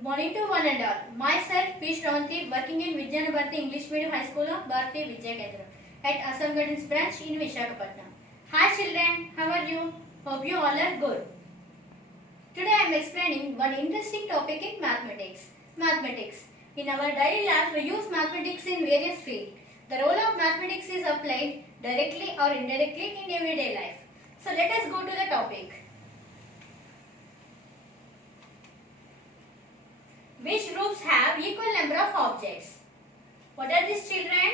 Good morning to one and all. Myself, P. Shravanti, working in Vijayana Bharati English Medium High School of Bharati Vijay Kendra at Assam Gardens branch in Visakhapatnam. Hi children, how are you? Hope you all are good. Today I am explaining one interesting topic in mathematics. Mathematics. In our daily life, we use mathematics in various fields. The role of mathematics is applied directly or indirectly in everyday life. So let us go to the topic. Which groups have equal number of objects? What are these children?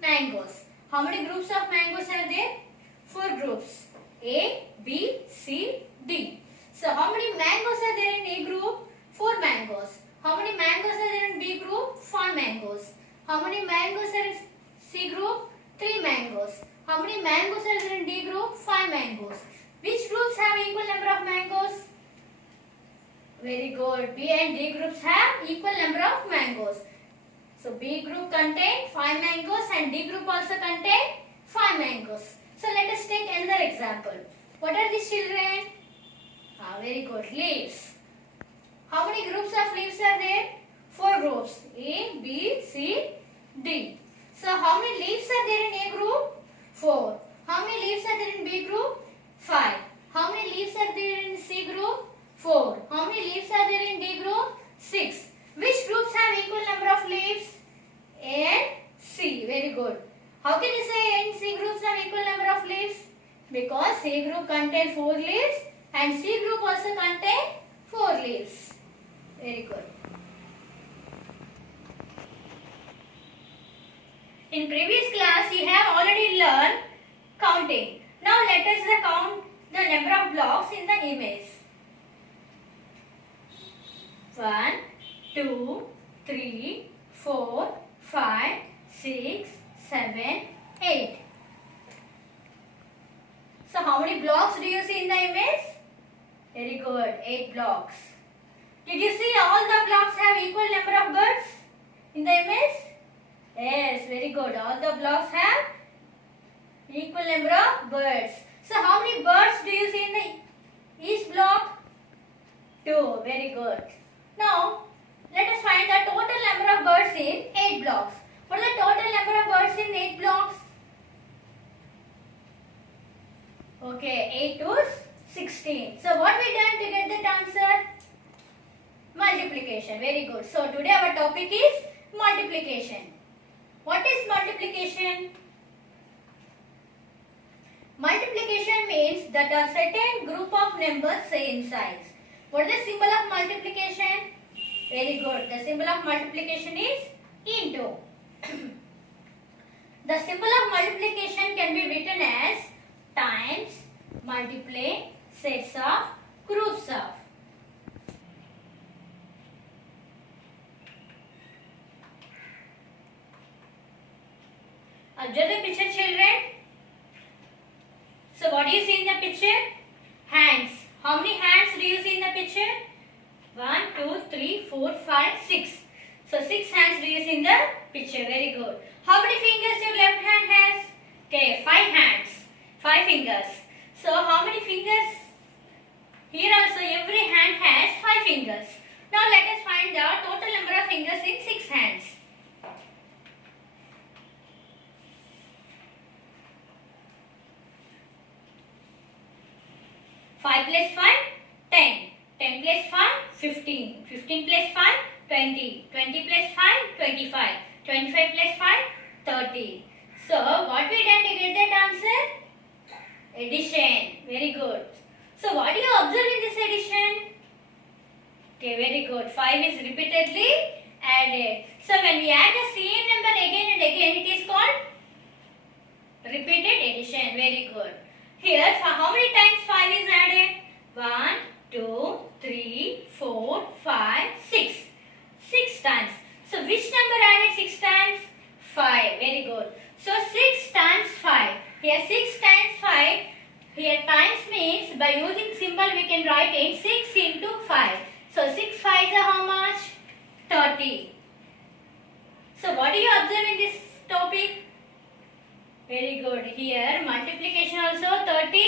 Mangoes. How many groups of mangoes are there? 4 groups. A, B, C, D. So how many mangoes are there in A group? 4 mangoes. How many mangoes are there in B group? 5 mangoes. How many mangoes are in C group? 3 mangoes. How many mangoes are there in D group? 5 mangoes. Which groups have equal number of mangoes? Very good. B and D groups have equal number of mangoes. So B group contain 5 mangoes and D group also contain 5 mangoes. So let us take another example. What are these children? Very good. Leaves. How many groups of leaves are there? 4 groups. A, B, C, D. So how many leaves are there in A group? 4. How many leaves are there in B group? 5. How many leaves are there in C group? 4. How many leaves are there in D group? 6. Which groups have equal number of leaves? A and C. Very good. How can you say A and C groups have equal number of leaves? Because C group contain 4 leaves and C group also contain 4 leaves. Very good. In previous class, you have already learned counting. Now let us count the number of blocks in the image. 1, 2, 3, 4, 5, 6, 7, 8. So how many blocks do you see in the image? Very good, 8 blocks. Did you see all the blocks have equal number of birds in the image? Yes, very good. All the blocks have equal number of birds. So how many birds do you see in the each block? 2. Very good. Now, let us find the total number of birds in 8 blocks. What is the total number of birds in 8 blocks? Okay, 8 to 16. So, what we done to get that answer? Multiplication. Very good. So, today our topic is multiplication. What is multiplication? Multiplication means that a certain group of numbers same size. What is the symbol of multiplication? Very good. The symbol of multiplication is into. The symbol of multiplication can be written as times, multiply, sets of, groups of. Observe the picture, children. So what do you see in the picture? Hands. How many hands do you see in the picture? 1, 2, 3, 4, 5, 6. So 6 hands do you see in the picture. Very good. How many fingers your left hand has? Okay, 5 hands. 5 fingers. So how many fingers? Here also every hand has 5 fingers. Now let us find the total number of fingers in 6 hands. 5 plus 5, 10. 10 plus 5, 15. 15 plus 5, 20. 20 plus 5, 25. 25 plus 5, 30. So, what we done to get that answer? Addition. Very good. So, what do you observe in this addition? Okay, very good. 5 is repeatedly added. So, when we add the same number again and again, it is called repeated addition. Very good. Here, how many times 5 is added? 1, 2, 3, 4, 5, 6. 6 times. So, which number added 6 times? 5. Very good. So, 6 times 5. Here, 6 times 5. Here, times means by using symbol we can write in 6 into 5. So, 6 5s are how much? 30. So, what do you observe in this topic? Very good. Here multiplication also 30.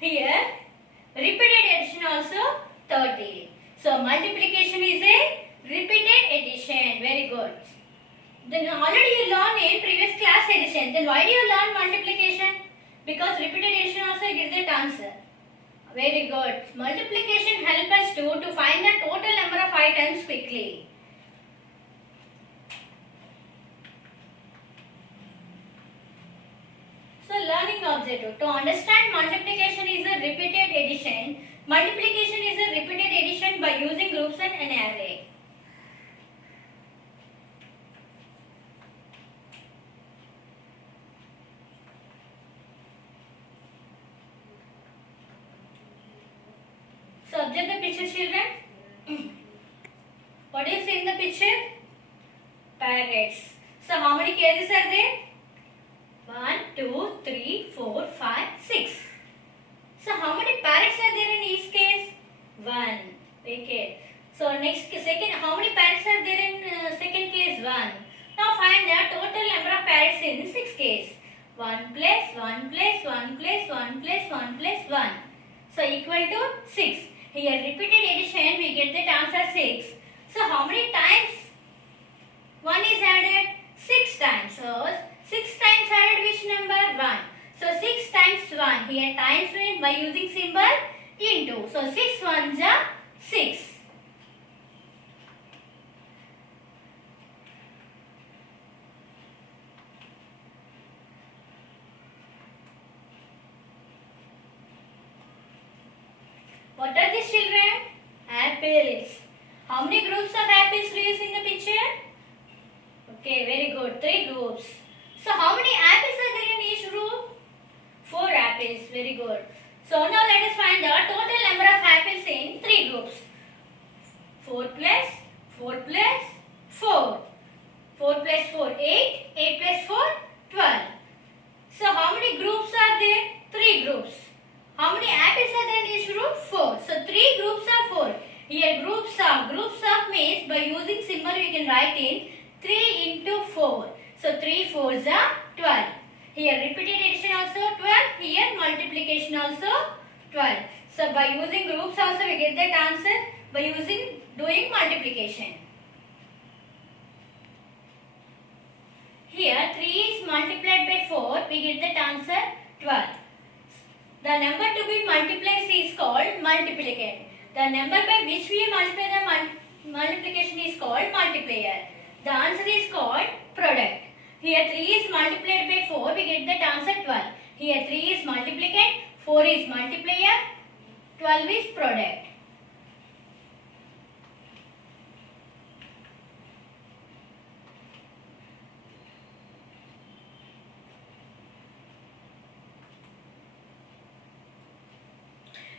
Here repeated addition also 30. So multiplication is a repeated addition. Very good. Then already you learned in previous class addition. Then why do you learn multiplication? Because repeated addition also gives that answer. Very good. Multiplication helps us to find the total number of items quickly. So learning objective. To understand multiplication is a repeated addition. Multiplication is a repeated addition by using groups and an array. So observe the picture, children. What do you see in the picture? Parrots. So how many cases are there? 1, 2, 3, 4, 5, 6. So how many parrots are there in each case? 1. Okay. So next second, how many parrots are there in second case? 1. Now find the total number of parrots in 6 case. 1 plus 1 plus 1 plus 1 plus 1 plus 1. So equal to 6. Here repeated addition we get that answer 6. So how many times 1 is added? 6 times. So 6 times added which number? 1. So 6 times 1. Here times means by using symbol into. So 6 ones are 6. What are these, children? Apples. How many groups of apples do you see in the picture? Okay, very good. 3 groups. So how many apples are there in each group? 4 apples. Very good. So now let us find the total number of apples in 3 groups. 4 plus 4 plus 4. 4 plus 4, 8. 8 plus 4, 12. So how many groups are there? 3 groups. How many apples are there in each group? 4. So 3 groups are 4. Here groups of means by using symbol we can write in 3 into 4. So 3 4s are 12. Here repeated addition also 12. Here multiplication also 12. So by using groups also we get that answer by doing multiplication. Here 3 is multiplied by 4. We get that answer 12. The number to be multiplied is called multiplicand. The number by which we multiply the multiplication is called multiplier. The answer is called product. Here 3 is multiplied by 4, we get that answer 12. Here 3 is multiplicand, 4 is multiplier, 12 is product.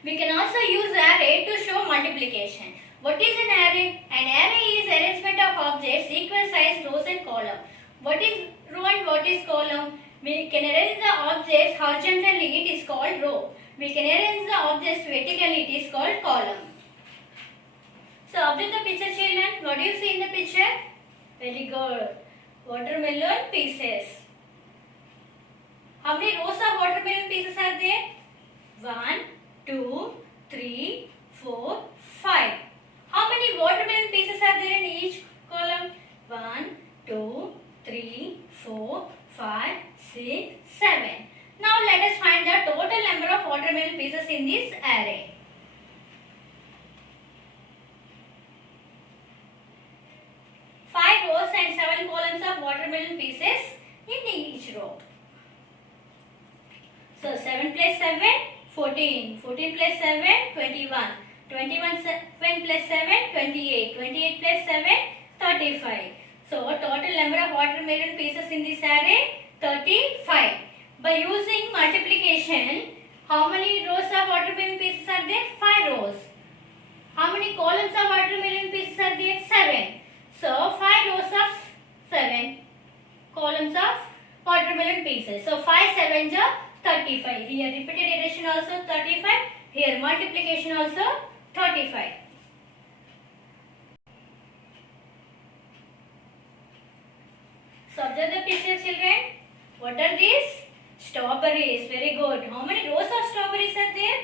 We can also use array to show multiplication. What is an array? An array is arrangement of objects equal size rows and column. What is row and what is column? We can arrange the objects horizontally, it is called row. We can arrange the objects vertically, it is called column. So observe the picture, children. What do you see in the picture? Very good. Watermelon pieces. How many rows of watermelon pieces are there? 1, 2, 3, 4, 5. How many watermelon pieces are there in each column? 1, 2, 3, 4, 5, 6, 7. Now let us find the total number of watermelon pieces in this array. Five rows and 7 columns of watermelon pieces in each row. So 7 plus 7, 14. 14 plus 7, 21. 21 plus 7, 28. 28 plus 7, 35. So total number of watermelon pieces in this array, 35. By using multiplication, how many rows of watermelon pieces are there? 5 rows. How many columns of watermelon pieces are there? 7. So 5 rows of 7 columns of watermelon pieces. So 5 7s are 35. Here repeated addition also 35. Here multiplication also 35. So observe the picture, children. What are these? Strawberries. Very good. How many rows of strawberries are there?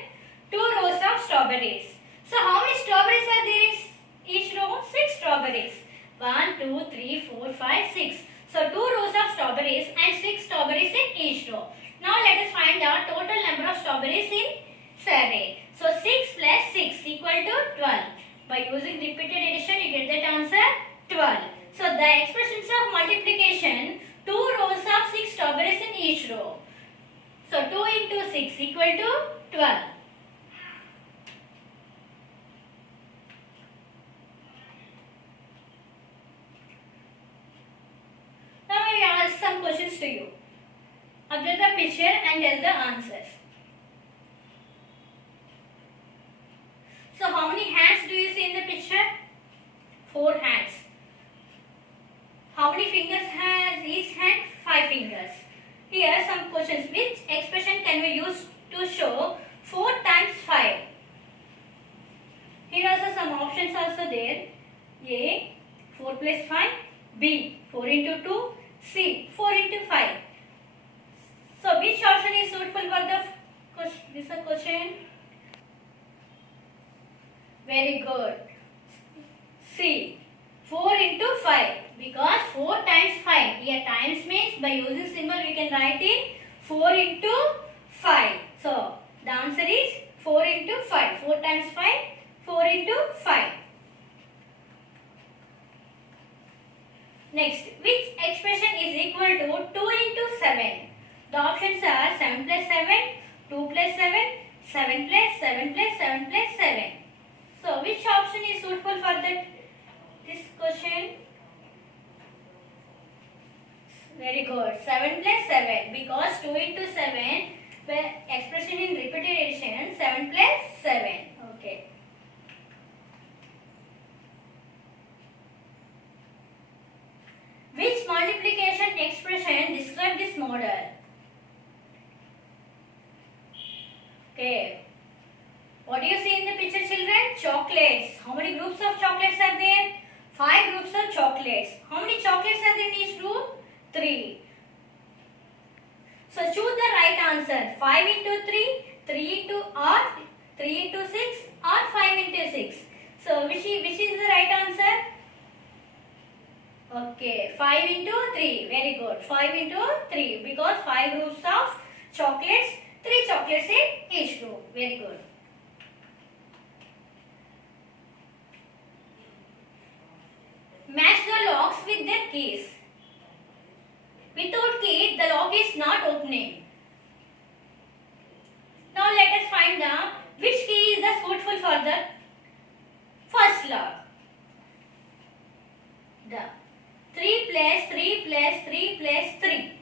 2 rows of strawberries. So how many strawberries are there in each row? 6 strawberries. 1, 2, 3, 4, 5, 6. So 2 rows of strawberries and 6 strawberries in each row. Now let us find the total number of strawberries in array. So 6 plus 6 equal to 12. By using repeated addition you get that answer 12. So the expressions of multiplication, 2 rows of 6 strawberries in each row. So 2 into 6 equal to 12. Now I will ask some questions to you. Observe the picture and tell the answers. So how many hands do you see in the picture? 4 hands. How many fingers has each hand? 5 fingers. Here are some questions. Which expression can we use to show 4 times 5? Here are also some options also there. A 4 plus 5, B 4 into 2, C 4 into 5. So which option is suitable for this question? Very good. C 4 into 5, because 4 times 5. Here times means by using symbol we can write it 4 into 5. So the answer is 4 into 5. 4 times 5, 4 into 5. Next, which expression is equal to 2 into 7? The options are 7 plus 7, 2 plus 7, 7 plus 7 plus 7 plus 7. So which option is suitable for this question? Very good. 7 plus 7, because 2 into 7, the expression in repeated addition, 7 plus 7. Okay. Which multiplication expression describe this model? Okay. What do you see in the picture, children? Chocolates. How many groups of chocolates are there? 5 groups of chocolates. How many chocolates are there in each group? 3. So choose the right answer. 5 into 3, 3 into or 3 into 6 or 5 into 6. So which is the right answer? Okay, 5 into 3. Very good. 5 into 3, because 5 groups of chocolates, 3 chocolates in each group. Very good. Match the locks with their keys. Without key, the lock is not opening. Now let us find out which key is the suitable for the first lock. The 3 plus 3 plus 3 plus 3.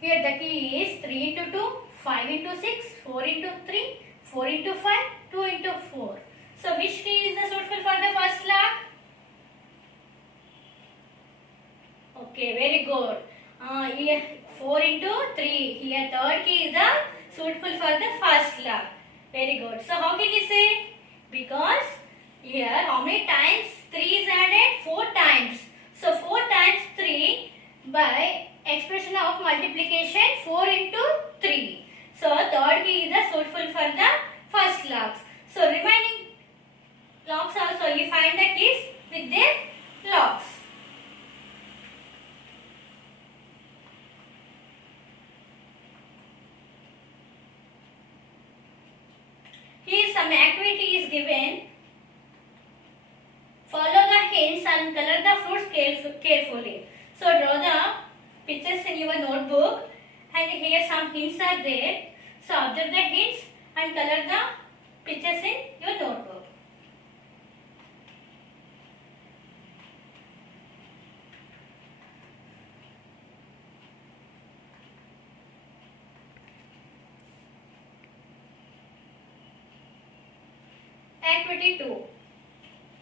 Here the key is 3 into 2, 5 into 6, 4 into 3, 4 into 5, 2 into 4. So which key is the suitable for the first lock? Okay, very good. Here 4 into 3. Here third key is the suitable for the first lock. Very good. So how can you say? Because here how many times 3 is added? 4 times. So 4 times 3 by expression of multiplication 4 into 3. So third key is the suitable for the first locks. So remaining locks also you find the keys with their locks. Here some activity is given. Follow the hints and color the fruits carefully. So draw the pictures in your notebook, and here some hints are there. So observe the hints and color the pictures in your notebook. Activity 2.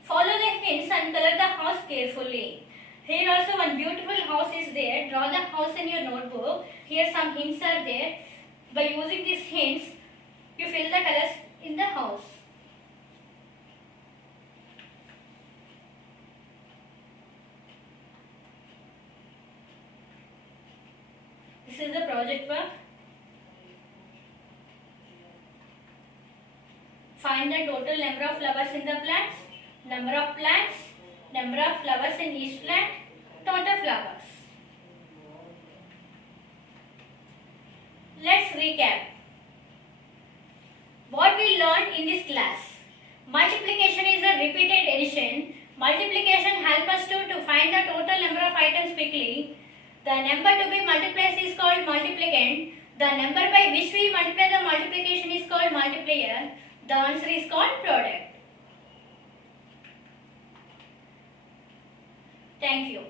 Follow the hints and color the house carefully. Here also one beautiful house is there. Draw the house in your notebook. Here some hints are there. By using these hints, you fill the colors in the house. This is the project work. the total number of flowers in the plants, number of plants, number of flowers in each plant, total flowers. Let's recap. What we learned in this class. Multiplication is a repeated addition. Multiplication helps us to find the total number of items quickly. The number to be multiplied is called multiplicand. The number by which we multiply the multiplication is called multiplier. The answer is called product. Thank you.